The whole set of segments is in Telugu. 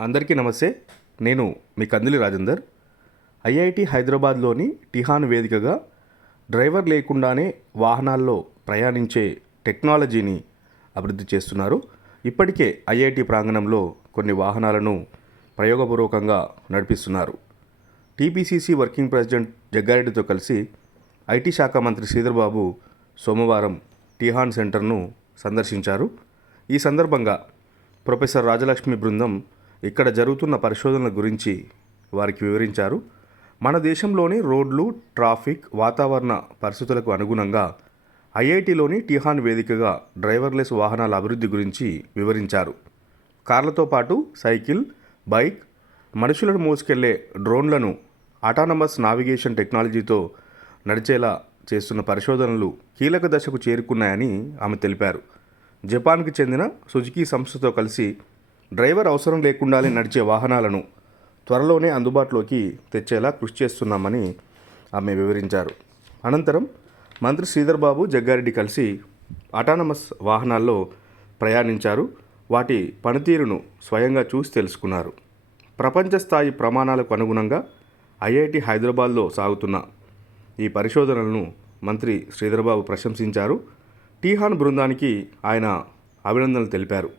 అందరికీ నమస్తే. నేను మీ కందిలి రాజేందర్. ఐఐటి హైదరాబాద్లోని టిహాన్ వేదికగా డ్రైవర్ లేకుండానే వాహనాల్లో ప్రయాణించే టెక్నాలజీని అభివృద్ధి చేస్తున్నారు. ఇప్పటికే ఐఐటి ప్రాంగణంలో కొన్ని వాహనాలను ప్రయోగపూర్వకంగా నడిపిస్తున్నారు. టీపీసీసీ వర్కింగ్ ప్రెసిడెంట్ జగ్గారెడ్డితో కలిసి ఐటీ శాఖ మంత్రి శ్రీధర్బాబు సోమవారం టిహాన్ సెంటర్ను సందర్శించారు. ఈ సందర్భంగా ప్రొఫెసర్ రాజలక్ష్మి బృందం ఇక్కడ జరుగుతున్న పరిశోధనల గురించి వారికి వివరించారు. మన దేశంలోని రోడ్లు ట్రాఫిక్ వాతావరణ పరిస్థితులకు అనుగుణంగా ఐఐటిలోని టిహాన్ వేదికగా డ్రైవర్లెస్ వాహనాల అభివృద్ధి గురించి వివరించారు. కార్లతో పాటు సైకిల్ బైక్ మనుషులను మోసుకెళ్ళే డ్రోన్లను ఆటానమస్ నావిగేషన్ టెక్నాలజీతో నడిచేలా చేస్తున్న పరిశోధనలు కీలక దశకు చేరుకున్నాయని ఆమె తెలిపారు. జపాన్కి చెందిన సుజుకి సంస్థతో కలిసి డ్రైవర్ అవసరం లేకుండానే నడిచే వాహనాలను త్వరలోనే అందుబాటులోకి తెచ్చేలా కృషి చేస్తున్నామని ఆమె వివరించారు. అనంతరం మంత్రి శ్రీధర్ బాబు జగ్గారెడ్డి కలిసి అటానమస్ వాహనాల్లో ప్రయాణించారు. వాటి పనితీరును స్వయంగా చూసి తెలుసుకున్నారు. ప్రపంచ స్థాయి ప్రమాణాలకు అనుగుణంగా ఐఐటి హైదరాబాద్లో సాగుతున్న ఈ పరిశోధనలను మంత్రి శ్రీధర్బాబు ప్రశంసించారు. టీహాన్ బృందానికి ఆయన అభినందనలు తెలిపారు.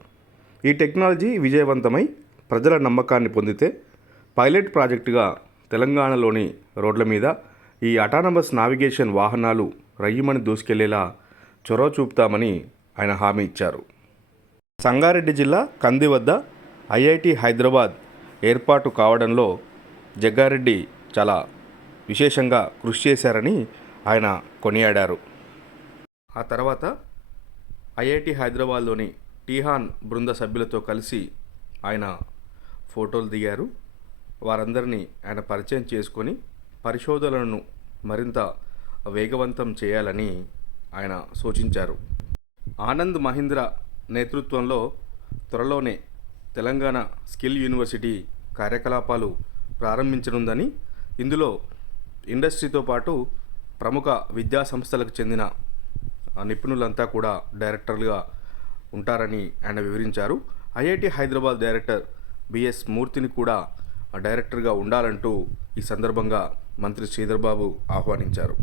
ఈ టెక్నాలజీ విజయవంతమై ప్రజల నమ్మకాన్ని పొందితే పైలట్ ప్రాజెక్టుగా తెలంగాణలోని రోడ్ల మీద ఈ అటానమస్ నావిగేషన్ వాహనాలు రయ్యమని దూసుకెళ్ళేలా చొరవ చూపుతామని ఆయన హామీ ఇచ్చారు. సంగారెడ్డి జిల్లా కంది వద్ద ఐఐటి హైదరాబాద్ ఏర్పాటు కావడంలో జగ్గారెడ్డి చాలా విశేషంగా కృషి చేశారని ఆయన కొనియాడారు. ఆ తర్వాత ఐఐటి హైదరాబాద్లోని టీహాన్ బృంద సభ్యులతో కలిసి ఆయన ఫోటోలు దిగారు. వారందరినీ ఆయన పరిచయం చేసుకొని పరిశోధనలను మరింత వేగవంతం చేయాలని ఆయన సూచించారు. ఆనంద్ మహీంద్ర నేతృత్వంలో త్వరలోనే తెలంగాణ స్కిల్ యూనివర్సిటీ కార్యకలాపాలు ప్రారంభించనుందని ఇందులో ఇండస్ట్రీతో పాటు ప్రముఖ విద్యా సంస్థలకు చెందిన ఆ నిపుణులంతా కూడా డైరెక్టర్లుగా ఉంటారని ఆయన వివరించారు. ఐఐటి హైదరాబాద్ డైరెక్టర్ బిఎస్ మూర్తిని కూడా డైరెక్టర్గా ఉండాలంటూ ఈ సందర్భంగా మంత్రి శ్రీధర్బాబు ఆహ్వానించారు.